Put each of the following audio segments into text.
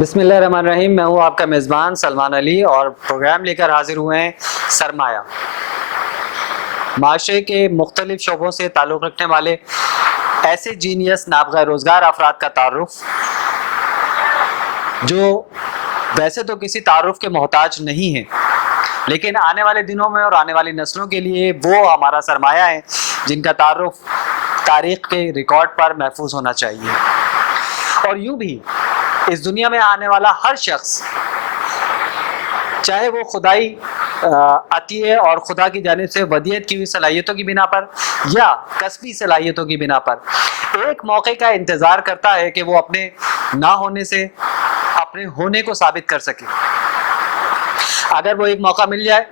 بسم اللہ الرحمن الرحیم. میں ہوں آپ کا میزبان سلمان علی اور پروگرام لے کر حاضر ہوئے ہیں سرمایہ. معاشرے کے مختلف شعبوں سے تعلق رکھنے والے ایسے جینیس نابغہ روزگار افراد کا تعارف جو ویسے تو کسی تعارف کے محتاج نہیں ہیں، لیکن آنے والے دنوں میں اور آنے والی نسلوں کے لیے وہ ہمارا سرمایہ ہے جن کا تعارف تاریخ کے ریکارڈ پر محفوظ ہونا چاہیے. اور یوں بھی اس دنیا میں آنے والا ہر شخص، چاہے وہ خدائی عطیے اور خدا کی جانب سے ودیعت کی ہوئی صلاحیتوں کی بنا پر یا کسبی صلاحیتوں کی بنا پر، ایک موقع کا انتظار کرتا ہے کہ وہ اپنے نہ ہونے سے اپنے ہونے کو ثابت کر سکے. اگر وہ ایک موقع مل جائے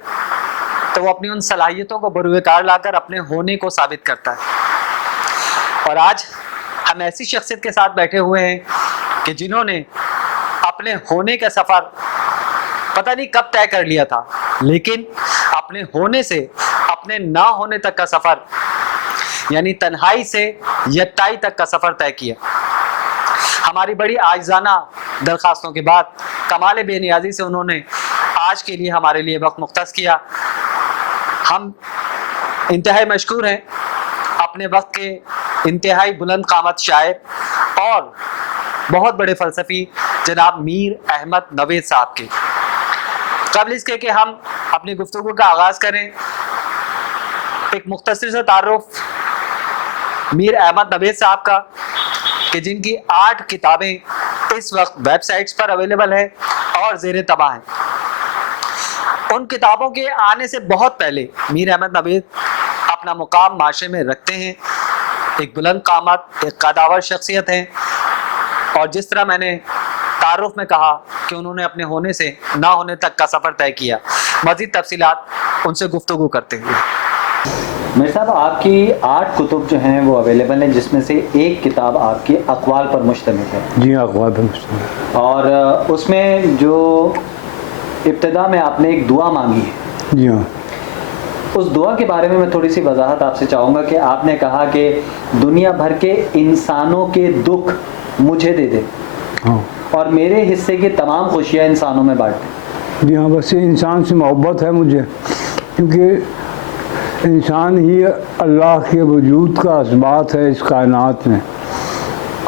تو وہ اپنی ان صلاحیتوں کو بروئے کار لا کر اپنے ہونے کو ثابت کرتا ہے. اور آج ہم ایسی شخصیت کے ساتھ بیٹھے ہوئے ہیں کہ جنہوں نے اپنے ہونے کا سفر پتہ نہیں کب طے کر لیا تھا، لیکن اپنے ہونے سے اپنے نہ ہونے تک کا سفر، یعنی تنہائی سے یکتائی تک کا سفر طے کیا. ہماری بڑی عاجزانہ درخواستوں کے بعد کمال بے نیازی سے انہوں نے آج کے لیے ہمارے لیے وقت مختص کیا. ہم انتہائی مشکور ہیں اپنے وقت کے انتہائی بلند قامت شاعر اور بہت بڑے فلسفی جناب میر احمد نوید صاحب کے. قبل اس کے کہ ہم اپنی گفتگو کا آغاز کریں، ایک مختصر سا تعارف میر احمد نوید صاحب کا، کہ جن کی 8 کتابیں اس وقت ویب سائٹس پر اویلیبل ہیں اور زیر طبع ہیں. ان کتابوں کے آنے سے بہت پہلے میر احمد نوید اپنا مقام معاشرے میں رکھتے ہیں، ایک بلند قامت، ایک قداور شخصیت ہیں. اور جس طرح میں نے تعارف میں کہا کہ انہوں نے اپنے ہونے سے نہ ہونے تک کا سفر طے کیا. مزید تفصیلات ان سے گفتگو کرتے ہوئے. میرے صاحب، آپ کی 8 کتب جو ہیں وہ اویلیبل ہیں، جس میں سے ایک کتاب آپ کی اقوال پر مشتمل ہے. جی، اقوال پر مشتمل. اور اس میں جو ابتدا میں آپ نے ایک دعا مانگی ہے، جی ہاں، اس دعا کے بارے میں تھوڑی سی وضاحت آپ سے چاہوں گا. کہ آپ نے کہا کہ دنیا بھر کے انسانوں کے دکھ مجھے دے دے ہاں، اور میرے حصے کی تمام خوشیاں انسانوں میں بانٹ دے. جی ہاں. بس یہ انسان سے محبت ہے مجھے، کیونکہ انسان ہی اللہ کے وجود کا اثبات ہے اس کائنات میں.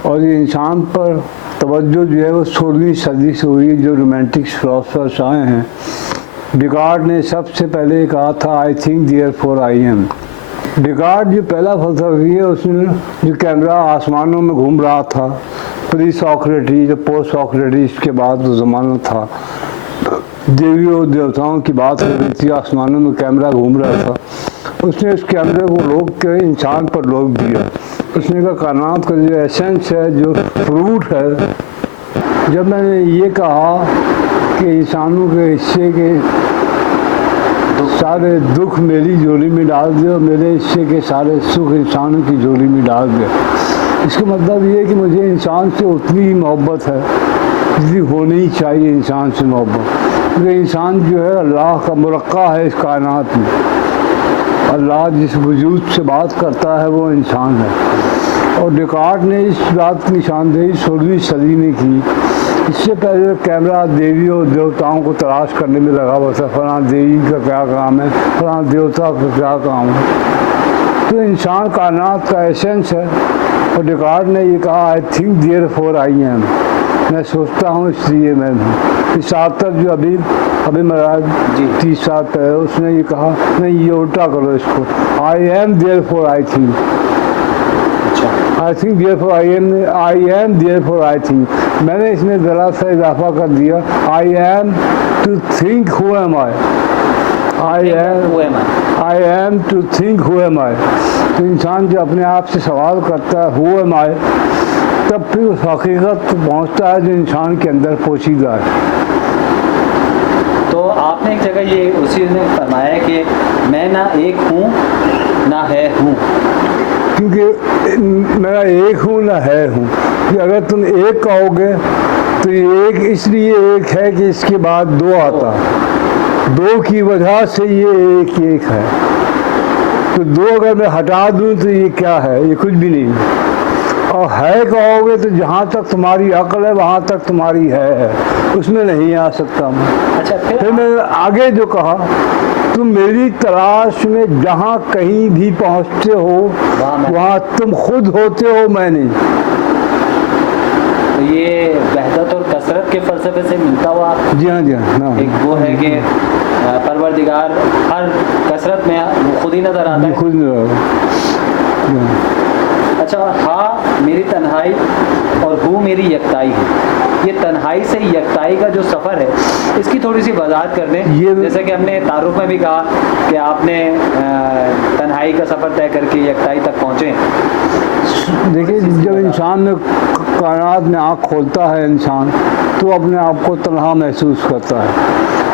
اور یہ انسان پر توجہ جو ہے وہ 16ویں صدی سے ہوئی ہے. جو رومانٹک فلاسفرس آئے ہیں، ڈیکارٹ نے سب سے پہلے کہا تھا I think there for I am. Descartes جو پہلا فلسفی ہے، اس میں جو کیمرہ آسمانوں میں گھوم رہا تھا، پری سوکریٹس جو پوسٹ سوکریٹس کے بعد وہ زمانہ تھا، دیوی اور دیوتاؤں کی بات ہو رہی تھی، آسمانوں میں کیمرہ گھوم رہا تھا. اس نے اس کیمرے کو روک کے انسان پر روک دیا. اس نے کہا کائنات کا جو ایسنس ہے، جو فروٹ ہے. جب میں نے یہ کہا کہ انسانوں کے حصے کے سارے دکھ میری جھولی میں ڈال دے اور میرے حصے کے سارے سکھ انسانوں کی جھولی میں ڈال دے، اس کا مطلب یہ ہے کہ مجھے انسان سے اتنی ہی محبت ہے جتنی ہونی چاہیے انسان سے محبت. کیونکہ انسان جو ہے اللہ کا مرقع ہے اس کائنات میں. اللہ جس وجود سے بات کرتا ہے وہ انسان ہے. اور ڈیکارٹ نے اس بات کی نشاندہی 16ویں صدی میں کی. اس سے پہلے کیمرہ دیوی اور دیوتاؤں کو تلاش کرنے میں لگا ہوا تھا، فلاں دیوی کا کیا کام ہے، فلاں دیوتا کا کیا کام ہے. تو انسان کائنات کا ایسنس ہے. اور ڈیکارٹ نے یہ کہا آئی تھنک دیئر فور آئی ایم، میں سوچتا ہوں اس لیے میں ہوں. ساتر جو ابھی مراج 30 سال پہلے اس نے یہ کہا نہیں، یہ الٹا کرو اس کو، I am there for I think. I think there for I am there for I think. میں نے اس میں ذرا سا اضافہ کر دیا، I am to think who am I. I am to think who am I. تو انسان جو اپنے آپ سے سوال کرتا ہے ہو ایم آئی، تب پھر اس حقیقت پہنچتا ہے جو انسان کے اندر پوشیدہ ہے. تو آپ نے ایک جگہ یہ اسی نے فرمایا کہ میں نہ ایک ہوں نہ ہے ہوں. کیونکہ میں ایک ہوں نہ ہے ہوں. کہ اگر تم ایک کہو گے تو یہ ایک اس لیے ایک ہے کہ اس کے بعد 2 آتا، 2 کی وجہ سے یہ ایک ہے. تو 2 اگر میں ہٹا دوں تو یہ کیا ہے؟ یہ کچھ بھی نہیں. اور ہے کہو گے تو جہاں تک تمہاری عقل ہے وہاں تک تمہاری ہے، اس میں نہیں آ سکتا میں۔ اچھا پھر میں آگے جو کہا، تم میری تلاش میں جہاں کہیں بھی پہنچتے ہو وہاں تم خود ہوتے ہو، میں نہیں۔ تو یہ وحدت اور کثرت کے فلسفے سے ملتا ہوا جی ہاں، جی ہاں، ایک وہ ہے کہ پروردگار ہر کثرت میں خود ہی نظر آتا ہے۔ خود اچھا، ہاں میری تنہائی اور ہوں میری یکتائی ہے، یہ تنہائی سے یکتائی کا جو سفر ہے اس کی تھوڑی سی وضاحت کر دیں۔ جیسے کہ ہم نے تعارف میں بھی کہا کہ آپ نے تنہائی کا سفر طے کر کے یکتائی تک پہنچے۔ دیکھیے، جب انسان میں کائنات میں آنکھ کھولتا ہے انسان تو اپنے آپ کو تنہا محسوس کرتا ہے۔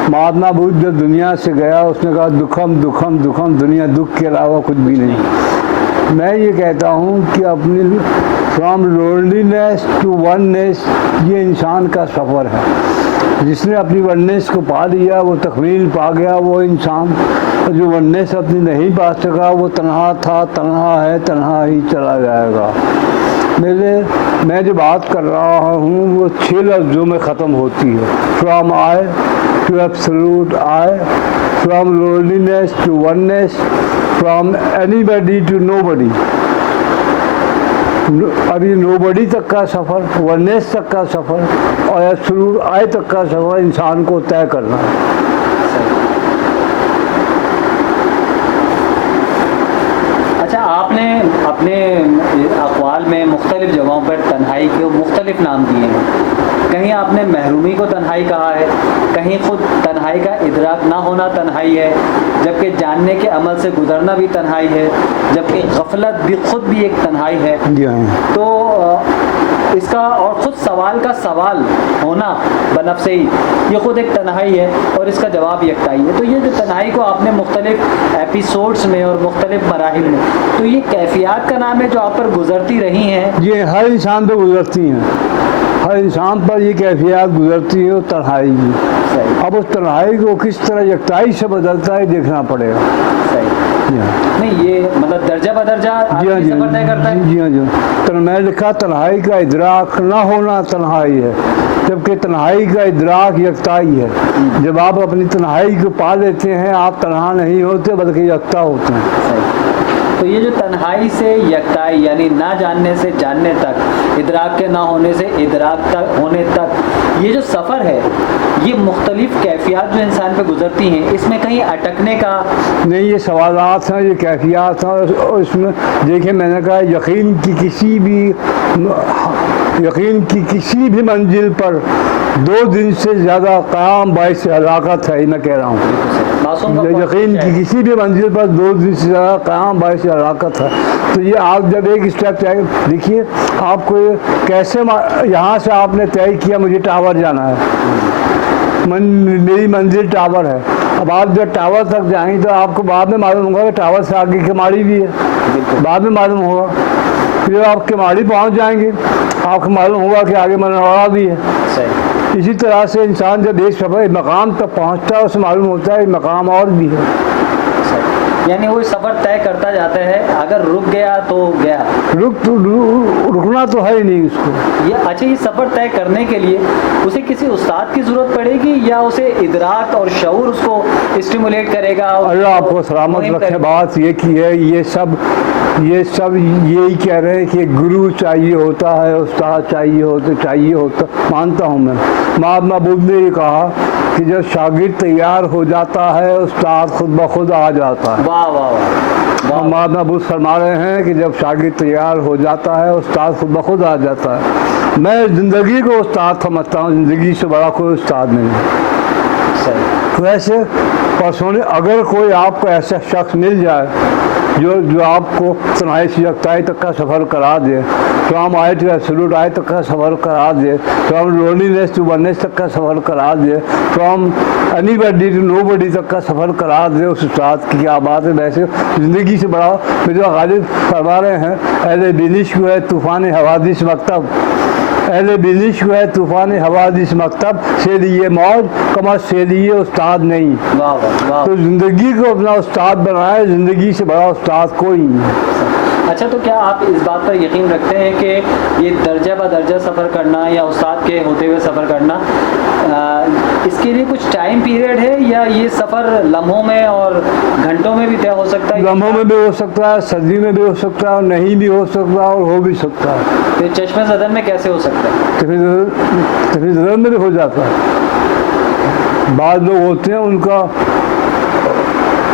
مہاتما بدھ جب دنیا سے گیا اس نے کہا دکھم دکھم دکھم، دنیا دکھ کے علاوہ کچھ بھی نہیں۔ میں یہ کہتا ہوں کہ اپنی فرام لونلینس ٹو وننس یہ انسان کا سفر ہے۔ جس نے اپنی وننس کو پا لیا وہ تکمیل پا گیا وہ انسان، اور جو وننس اپنی نہیں پا سکا وہ تنہا تھا، تنہا ہے، تنہا ہی چلا جائے گا۔ میں جو بات کر رہا ہوں وہ 6 لفظوں میں ختم ہوتی ہے، from I to absolute I, from loneliness to oneness, from anybody to nobody. ابھی نو باڈی تک کا سفر، وننس تک کا سفر اور ایبسولوٹ آئی تک کا سفر انسان کو طے کرنا ہے۔ آپ نے اپنے اقوال میں مختلف جگہوں پر تنہائی کے مختلف نام دیے ہیں۔ کہیں آپ نے محرومی کو تنہائی کہا ہے، کہیں خود تنہائی کا ادراک نہ ہونا تنہائی ہے، جبکہ جاننے کے عمل سے گزرنا بھی تنہائی ہے، جبکہ غفلت بھی خود بھی ایک تنہائی ہے۔ تو اس کا اور خود سوال کا سوال ہونا بنفس ہی یہ خود ایک تنہائی ہے، اور اس کا جواب یکتائی ہے۔ تو یہ جو تنہائی کو آپ نے مختلف ایپیسوڈز میں اور مختلف مراحل میں، تو یہ کیفیات کا نام ہے جو آپ پر گزرتی رہی ہیں۔ یہ ہر انسان پہ گزرتی ہیں، ہر انسان پر یہ کیفیات گزرتی ہے تنہائی کی۔ اب اس تنہائی کو کس طرح یکتائی سے بدلتا ہے دیکھنا پڑے گا۔ نہیں، یہ مطلب درجہ بدرجہ سفر طے کرتا ہے۔ جی ہاں، میں لکھا تنہائی کا ادراک نہ ہونا تنہائی ہے، جبکہ تنہائی کا ادراک یکتائی ہے۔ جب آپ اپنی تنہائی کو پا لیتے ہیں آپ تنہا نہیں ہوتے بلکہ یکتا ہوتے ہیں۔ تو یہ جو تنہائی سے یکتائی یعنی نہ جاننے سے جاننے تک، ادراک کے نہ ہونے سے ادراک تک ہونے تک، یہ جو سفر ہے یہ مختلف کیفیات جو انسان پہ گزرتی ہیں، اس میں کہیں اٹکنے کا نہیں، یہ سوالات ہیں، یہ کیفیات ہیں، اور اس میں دیکھیں میں نے کہا یقین کی کسی بھی منزل پر 2 دن سے زیادہ قیام باعث ہلاکت ہے، میں کہہ رہا ہوں۔ یقین کی کسی بھی منزل پر 2 دن سے زیادہ قیام باعث ہلاکت ہے۔ تو یہ آپ جب ایک اسٹیپ چاہیے، دیکھیے آپ کو کیسے یہاں سے آپ نے طے کیا مجھے ٹاور جانا ہے، میری منزل ٹاور ہے۔ اب آپ جب ٹاور تک جائیں تو آپ کو بعد میں معلوم ہوگا کہ ٹاور سے آگے کماڑی بھی ہے، بعد میں معلوم ہوگا۔ پھر آپ کماڑی پہنچ جائیں گے آپ کو معلوم ہوگا کہ آگے منورہ بھی ہے۔ اسی طرح سے انسان جب ایک سفر مقام تک پہنچتا ہے اسے معلوم ہوتا ہے مقام اور بھی ہے۔ یعنی وہ سفر طے کرتا جاتا ہے، اگر رک گیا تو گیا، رکنا تو ہے ہی نہیں اس کو۔ یہ اچھا، یہ سفر طے کرنے کے لیے اسے کسی استاد کی ضرورت پڑے گی یا اسے ادراک اور شعور اس کو اسٹیمولیٹ کرے گا؟ اللہ آپ کو سلامت رکھے۔ بات یہ کی ہے، یہ سب یہی کہہ رہے ہیں کہ گرو چاہیے ہوتا ہے، استاد چاہیے ہوتا مانتا ہوں میں۔ مہاتما بدھ نے یہ کہا کہ جب شاگرد تیار ہو جاتا ہے استاد خود بخود آ جاتا ہے۔ واہ واہ واہ۔ مہاتما بدھ فرما رہے ہیں کہ جب شاگرد تیار ہو جاتا ہے استاد خود بخود آ جاتا ہے۔ میں زندگی کو استاد سمجھتا ہوں، زندگی سے بڑا کوئی استاد نہیں ہے۔ ویسے اگر کوئی آپ کو ایسا شخص مل جائے جو آپ کو تنہائی سے یکتائی تک کا سفر کرا دے، from I to absolute I تک کا سفر کرا دے، فرام لونلینس ٹو وننس تک کا سفر کرا دے، from anybody to nobody تک کا سفر کرا دے، اس استاد کی کیا بات ہے۔ ویسے زندگی سے بڑا جو غالب فرما رہے ہیں، اہل بینش کو ہے طوفان حوادث مکتب، اہل بینش کو ہے طوفان حوادث مکتب، سے لیے موج کمر سے لیے استاد نہیں۔ تو زندگی کو اپنا استاد بنائے، زندگی سے بڑا استاد کوئی نہیں۔ اچھا تو کیا آپ اس بات پر یقین رکھتے ہیں کہ یہ درجہ بدرجہ سفر کرنا یا استاد کے ہوتے ہوئے سفر کرنا اس کے لیے کچھ ٹائم پیریڈ ہے یا یہ سفر لمحوں میں اور گھنٹوں میں بھی طے ہو سکتا ہے؟ لمحوں میں بھی ہو سکتا ہے, صدی میں بھی ہو سکتا ہے, اور نہیں بھی ہو سکتا اور ہو بھی سکتا ہے. پھر چشمِ زدن میں کیسے ہو سکتا ہے؟ کبھی ضرور میں بھی ہو جاتا ہے. بعض لوگ ہوتے ہیں ان کا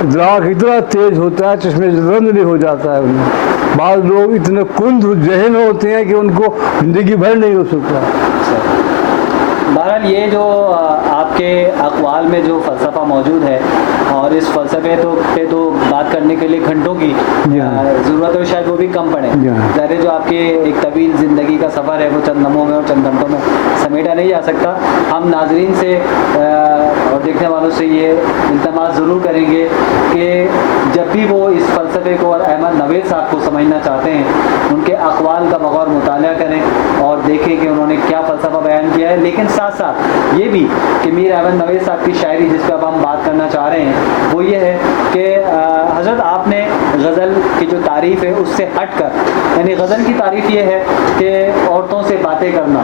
ادراک اتنا تیز ہوتا ہے چشمے زدن میں بھی ہو جاتا ہے انہیں. بعض لوگ اتنے کند ذہن ہوتے ہیں کہ ان کو زندگی بھر نہیں ہو سکتا. بہرحال یہ جو آپ کے اقوال میں جو فلسفہ موجود ہے اور اس فلسفے پہ تو بات کرنے کے لیے گھنٹوں کی ضرورت ہے, شاید وہ بھی کم پڑے. ظاہر ہے جو آپ کے ایک طویل زندگی کا سفر ہے وہ چند لمحوں میں اور چند گھنٹوں میں سمیٹا نہیں جا سکتا. ہم ناظرین سے اور دیکھنے والوں سے یہ التماس ضرور کریں گے کہ جب بھی وہ اس فلسفے کو اور احمد نوید صاحب کو سمجھنا چاہتے ہیں ان کے اقوال کا بغور مطالعہ کریں اور دیکھیں کہ انہوں نے کیا فلسفہ بیان کیا ہے. لیکن ساتھ ساتھ یہ بھی کہ میر احمد نوید صاحب کی شاعری جس پہ اب ہم بات کرنا چاہ رہے ہیں وہ یہ ہے کہ حضرت آپ نے غزل کی جو تعریف ہے اس سے ہٹ کر, یعنی غزل کی تعریف یہ ہے کہ عورتوں سے باتیں کرنا.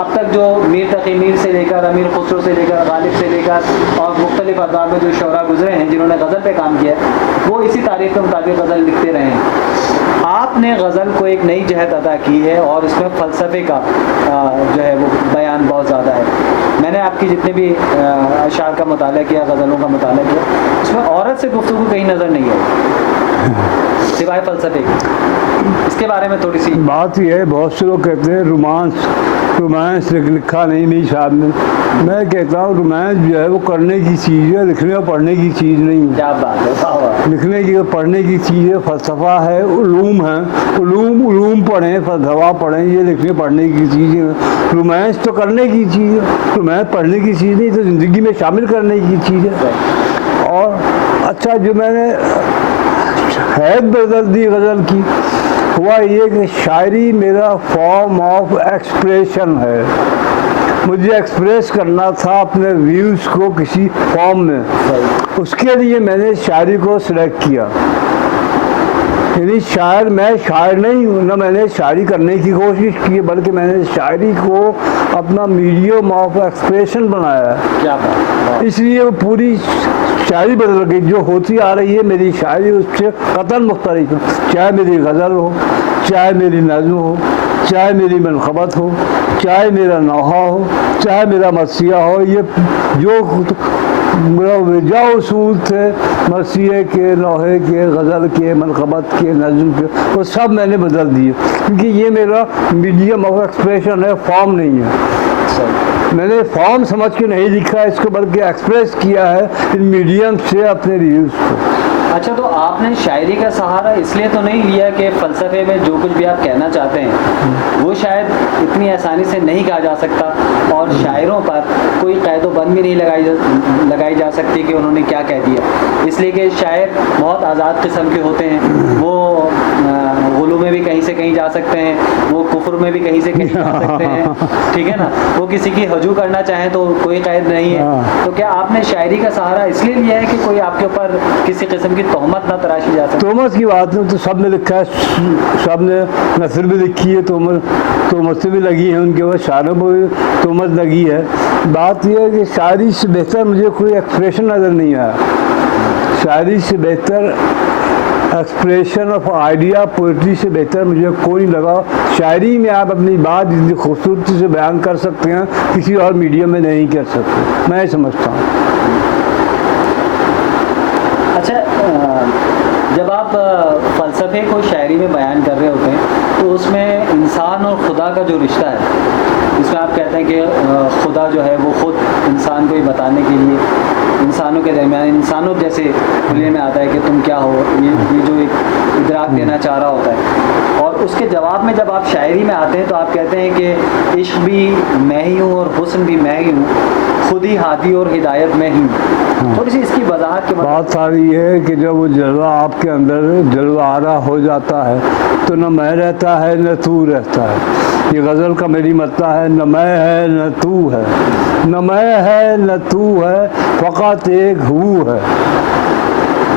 اب تک جو میر تقی میر سے لے کر امیر خسرو سے لے کر غالب سے لے کر اور مختلف ادوار میں جو شعراء گزرے ہیں جنہوں نے غزل پہ کام کیا ہے وہ اسی تعریف کے مطابق غزل لکھتے رہے ہیں. آپ نے غزل کو ایک نئی جہت عطا کی ہے اور اس میں فلسفے کا جو ہے وہ بیان بہت زیادہ ہے. میں نے آپ کی جتنے بھی اشعار کا مطالعہ کیا, غزلوں کا مطالعہ کیا, اس میں عورت سے گفتگو کہیں نظر نہیں آئی سوائے فلسفے کی. اس کے بارے میں تھوڑی سی بات یہ ہے, بہت سے لوگ کہتے ہیں رومانس لکھا نہیں میر صاحب نے. میں کہتا ہوں رومانس جو ہے وہ کرنے کی چیز ہے, لکھنے اور پڑھنے کی چیز نہیں ہے. کیا بات ہے, لکھنے کی اور پڑھنے کی چیز ہے, فلسفہ ہے, علوم ہیں, علوم پڑھیں, فلسفہ پڑھیں, یہ لکھنے پڑھنے کی چیز ہے. رومانس تو کرنے کی چیز ہے, رومانس پڑھنے کی چیز نہیں, تو زندگی میں شامل کرنے کی چیز ہے. اور اچھا جو میں نے حید بدل دی غزل کی ہوا یہ کہ شاعری میرا فارم آف ایکسپریشن ہے. مجھے ایکسپریس کرنا تھا اپنے ویوز کو کسی فارم میں, اس کے لیے میں نے شاعری کو سلیکٹ کیا. یعنی میں شاعر نہیں ہوں, نہ میں نے شاعری کرنے کی کوشش کی, بلکہ میں نے شاعری کو اپنا میڈیم آف ایکسپریشن بنایا ہے. اس لیے وہ پوری شاعری بدل گئی. جو ہوتی آ رہی ہے میری شاعری اس سے قطعاً مختلف ہے, چاہے میری غزل ہو, چاہے میری نظم ہو, چاہے میری منقبت ہو, چاہے میرا نوحہ ہو, چاہے میرا مرثیہ ہو. یہ جو وجہ اصول تھے مرثیے کے, نوحے کے, غزل کے, منقبت کے, نظم کے, وہ سب میں نے بدل دیے, کیونکہ یہ میرا میڈیم آف ایکسپریشن ہے, فارم نہیں ہے. میں نے فارم سمجھ کے نہیں لکھا اس کو, بلکہ ایکسپریس کیا ہے ان میڈیم سے اپنے ریوز کو. اچھا تو آپ نے شاعری کا سہارا اس لیے تو نہیں لیا کہ فلسفے میں جو کچھ بھی آپ کہنا چاہتے ہیں وہ شاید اتنی آسانی سے نہیں کہا جا سکتا, اور شاعروں پر کوئی قید و بند بھی نہیں لگائی جا سکتی کہ انہوں نے کیا کہہ دیا, اس لیے کہ شاعر بہت آزاد قسم کے ہوتے ہیں. وہ غلو میں بھی کہیں سے کہیں جا سکتے ہیں, وہ کفر میں بھی کہیں سے کہیں جا سکتے ہیں, ٹھیک ہے نا, وہ کسی کی ہجو کرنا چاہیں تو کوئی قید نہیں ہے. تو کیا آپ نے شاعری کا سہارا اس لیے لیا ہے کہ کوئی آپ کے اوپر کسی قسم کی تہمت نہ تراشی جا سکے؟ تہمت کی بات نہیں, تو سب نے لکھا ہے, سب نے نثر بھی لکھی ہے, تہمت سے بھی لگی ہیں ان کے اوپر, شاعروں کو بھی تہمت لگی ہے. بات یہ ہے کہ شاعری سے بہتر مجھے کوئی ایکسپریشن نظر نہیں آیا. شاعری سے بہتر ایکسپریشن آف آئیڈیا, پوئٹری سے بہتر مجھے کوئی لگا. شاعری میں آپ اپنی بات جتنی خوبصورتی سے بیان کر سکتے ہیں کسی اور میڈیم میں نہیں کر سکتے, میں سمجھتا ہوں. اچھا, جب آپ فلسفے کو شاعری میں بیان کر رہے ہوتے ہیں تو اس میں انسان اور خدا کا جو رشتہ ہے, اس میں آپ کہتے ہیں کہ خدا جو ہے وہ خود انسان کو ہی بتانے کے لیے انسانوں کے درمیان, انسانوں جیسے کھلے میں آتا ہے کہ تم کیا ہو, یہ جو ایک ادراک دینا چاہ رہا ہوتا ہے. اور اس کے جواب میں جب آپ شاعری میں آتے ہیں تو آپ کہتے ہیں کہ عشق بھی میں ہی ہوں اور حسن بھی میں ہی ہوں, خود ہی ہادی اور ہدایت میں ہی ہوں. تھوڑی سی اس کی وضاحت کے بات ساری ہے کہ جب وہ جلوہ آپ کے اندر جلوہ آرا ہو جاتا ہے تو نہ میں رہتا ہے نہ تو رہتا ہے. یہ غزل کا میری مطلب ہے, نہ میں ہے نہ تو ہے, نہ میں ہے نہ تو ہے, فقط ایک ہو ہے.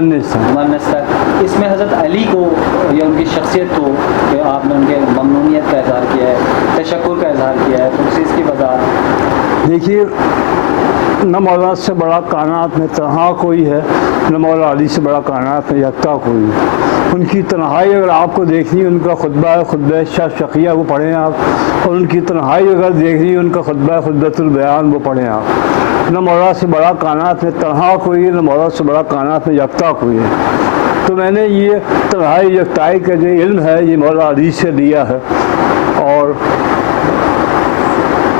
ممنس ہیں. مونس تک. اس میں حضرت علی کو یا ان کی شخصیت کو کہ آپ نے ان کے ممنونیت کا اظہار کیا ہے, تشکر کا اظہار کیا ہے, تو اسی اس کی وضاحت. دیکھیے, نہ مولا سے بڑا کائنات میں تنہا کوئی ہے, نہ مولا علی سے بڑا کائنات میں یکتا کوئی ہے. ان کی تنہائی اگر آپ کو دیکھنی, ان کا خطبہ شقیہ وہ پڑھیں آپ, اور ان کی تنہائی اگر دیکھنی, ان کا خطبۃ البیان وہ پڑھیں آپ. نہ مولا سے بڑا کائنات میں تنہا کوئی ہے, نہ مولا سے بڑا کائنات میں یکتا کوئی ہے. تو میں نے یہ تنہائی یکتائی کا جو علم ہے یہ مولا علی سے لیا ہے, اور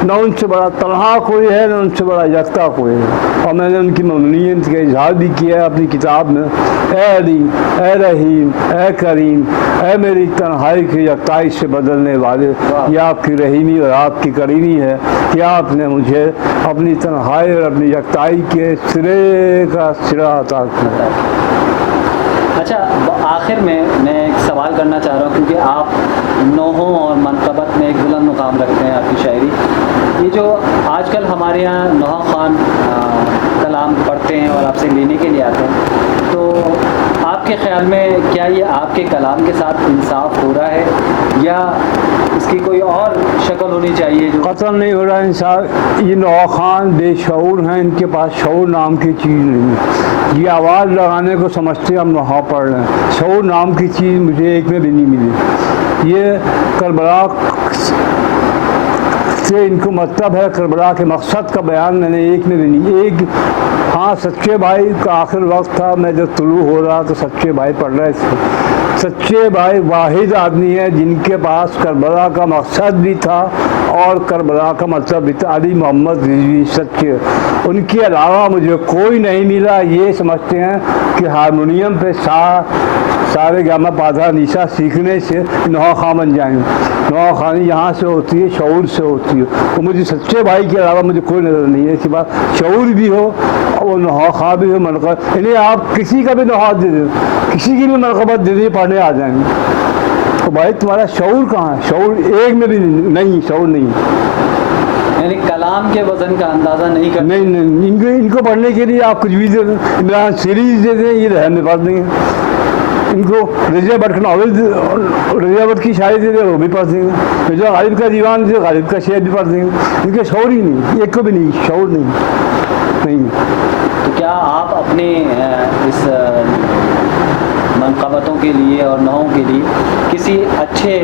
نہ ان سے بڑا تنہا کوئی ہے, نہ ان سے بڑا یکتا کوئی ہے. اور میں نے ان کی ممنونیت کا اظہار بھی کیا ہے اپنی کتاب میں. اے علی, اے رحیم, اے کریم, اے میری تنہائی کی یکتائی سے بدلنے والے, یہ آپ کی رحیمی اور آپ کی کریمی ہے کہ آپ نے مجھے اپنی تنہائی اور اپنی یکتائی کے سرے کا سرا عطا کیا. اچھا, آخر میں ایک سوال کرنا چاہ رہا ہوں, کیونکہ آپ نوحوں اور منقبت میں ایک بلند مقام رکھتے ہیں آپ کی شاعری. یہ جو آج کل ہمارے یہاں نوحہ خوان کلام پڑھتے ہیں اور آپ سے لینے کے لیے آتے ہیں, تو آپ کے خیال میں کیا یہ آپ کے کلام کے ساتھ انصاف ہو رہا ہے, یا اس کی کوئی اور شکل ہونی چاہیے؟ جو قتل نہیں ہو رہا انسان. یہ نوحہ خوان بے شعور ہیں, ان کے پاس شعور نام کی چیز نہیں ہے. یہ آواز لگانے کو سمجھتے ہم نوحہ پڑھ رہے ہیں, شعور نام کی چیز مجھے ایک میں بھی نہیں ملی. یہ کربلا سے ان کو مطلب ہے, کربلا کے مقصد کا بیان میں نے ایک میں بھی نہیں. ایک ہاں, سچے بھائی کا آخر وقت تھا, میں جب طلوع ہو رہا تو سچے بھائی پڑھ رہے تھے. سچے بھائی واحد آدمی ہے جن کے پاس کربلا کا مقصد بھی تھا اور کربلا کا مطلب بھی تھا. علی محمد رضوی سچے, ان کے علاوہ مجھے کوئی نہیں ملا. یہ سمجھتے ہیں کہ ہارمونیم پہ سارے گامہ پادھا نیسا سیکھنے سے نوحہ خواں بن جائیں گے. نوحہ خوانی یہاں سے ہوتی ہے, شعور سے ہوتی ہے. تو مجھے سچے بھائی کے علاوہ مجھے کوئی نظر نہیں ہے. اس کے بعد شعور بھی ہو اور وہ نوحہ خواں بھی ہو, منقبت, انہیں آپ کسی کا بھی نوحہ دے دیں, کسی کی بھی منقبت دے دیں, پڑھنے آ جائیں گے. تو بھائی تمہارا شعور کہاں ہے؟ شعور ایک میں بھی نہیں, شعور نہیں. یعنی کلام کے وزن کا اندازہ نہیں کرتے. نہیں, ان کو پڑھنے کے لیے آپ کچھ بھی دے دیں. عمران سیریز دے دیں, یہ رہن میں پڑھ دیں گے. ان کو رضا بٹ کا ناول, رضا بٹ کی شاعری دے دیں, وہ بھی پڑھ دیں گے. رضا غالب کا دیوان دے, غالب کا شعر بھی پڑھ دیں گے. ان کے شعور ہی نہیں, ایک کو بھی نہیں, شعور نہیں. تو کیا آپ اپنے اس منقبتوں کے لیے اور نوحوں کے لیے کسی اچھے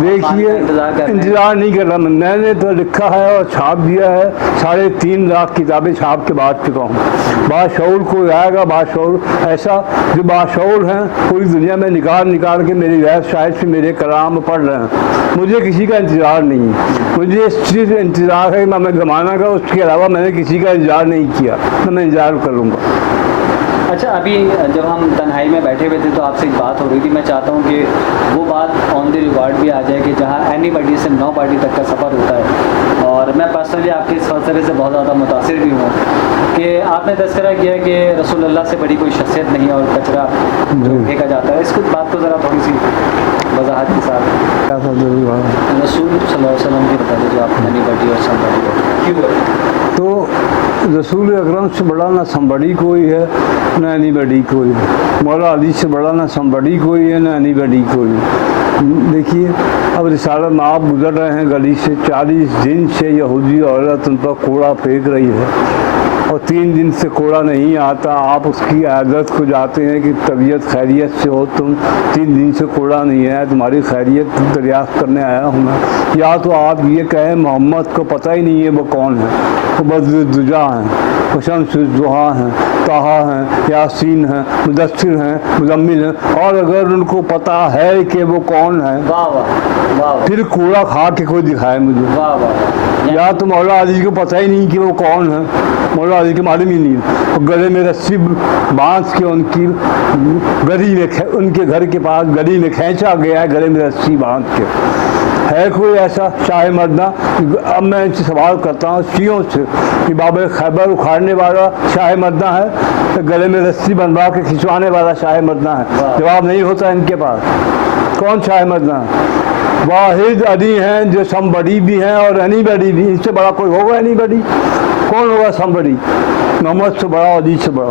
دیکھیے, انتظار نہیں کر رہا. میں نے تو لکھا ہے اور چھاپ دیا ہے, 3.5 لاکھ کتابیں چھاپ کے بعد چکا ہوں. باشعور کوئی آئے گا, باشعور ایسا جو باشعور ہیں پوری دنیا میں نکال کے میری غیر شاعر سے میرے کلام پڑھ رہے ہیں. مجھے کسی کا انتظار نہیں ہے. مجھے صرف انتظار ہے میں زمانہ کا, اس کے علاوہ میں نے کسی کا انتظار نہیں کیا. میں انتظار کروں گا. اچھا, ابھی جب ہم تنہائی میں بیٹھے ہوئے تھے تو آپ سے ایک بات ہو رہی تھی. میں چاہتا ہوں کہ وہ بات آن دی ریکارڈ بھی آ جائے کہ جہاں اینی بڈی سے نو بڈی تک کا سفر ہوتا ہے. اور میں پرسنلی آپ کے اس فلسفے سے بہت زیادہ متاثر بھی ہوں کہ آپ نے تذکرہ کیا کہ رسول اللہ سے بڑی کوئی شخصیت نہیں اور کچرا پھینکا جاتا ہے. اس کو بات کو ذرا تھوڑی سی وضاحت کے ساتھ رسول صلی اللہ علیہ وسلم کی بتا دیجیے آپ, اینی بڈی اور سم بڈی کیوں ہے؟ تو رسول اکرم سے بڑا نہ سمبڑی کوئی ہے, نہ اینی بڈی کوئی ہے. مولا علی سے بڑا نہ سمبڑی کوئی ہے, نہ اینی بڈی کوئی ہے. دیکھیے, اب رسالت میں آپ گزر رہے ہیں گلی سے, 40 دن سے یہودی عورت ان پر کوڑا پھینک رہی ہے, اور 3 دن سے کوڑا نہیں آتا. آپ اس کی عادت کو جاتے ہیں کہ طبیعت خیریت سے ہو, تم 3 دن سے کوڑا نہیں آیا, تمہاری خیریت دریافت کرنے آیا ہوں میں. یا تو آپ یہ کہیں محمد کو پتہ ہی نہیں ہے وہ کون ہے, وہ بدر الدجا ہیں, وہ شمس الضحیٰ ہیں, طٰہٰ ہیں, یاسین ہیں, مدثر ہیں, مزمل ہیں. اور اگر ان کو پتہ ہے کہ وہ کون ہے, پھر کوڑا کھا کے کوئی دکھائے مجھے. یا تو مولا علی کو پتہ ہی نہیں کہ وہ کون ہے, مولا علی کے معلوم ہی نہیں. گلے میں رسی باندھ کے ان کی گلی میں, ان کے گھر کے پاس گلی میں کھینچا گیا ہے, گلے میں رسی باندھ کے. ہے کوئی ایسا شاہ مردہ؟ اب میں ان سے سوال کرتا ہوں شیعوں سے کہ بابا خیبر اکھاڑنے والا شاہ مردہ ہے, تو گلے میں رسی بنوا کے کھنچوانے والا شاہ مردہ ہے؟ جواب نہیں ہوتا ان کے پاس. کون شاہ مردہ ہے؟ واحد علی ہیں جو سم بڑی بھی ہیں اور اینی بڑی بھی. ان سے بڑا کوئی ہوگا اینی بڑی؟ کون ہوگا سم بڑی؟ محمد سے بڑا, علی سے بڑا.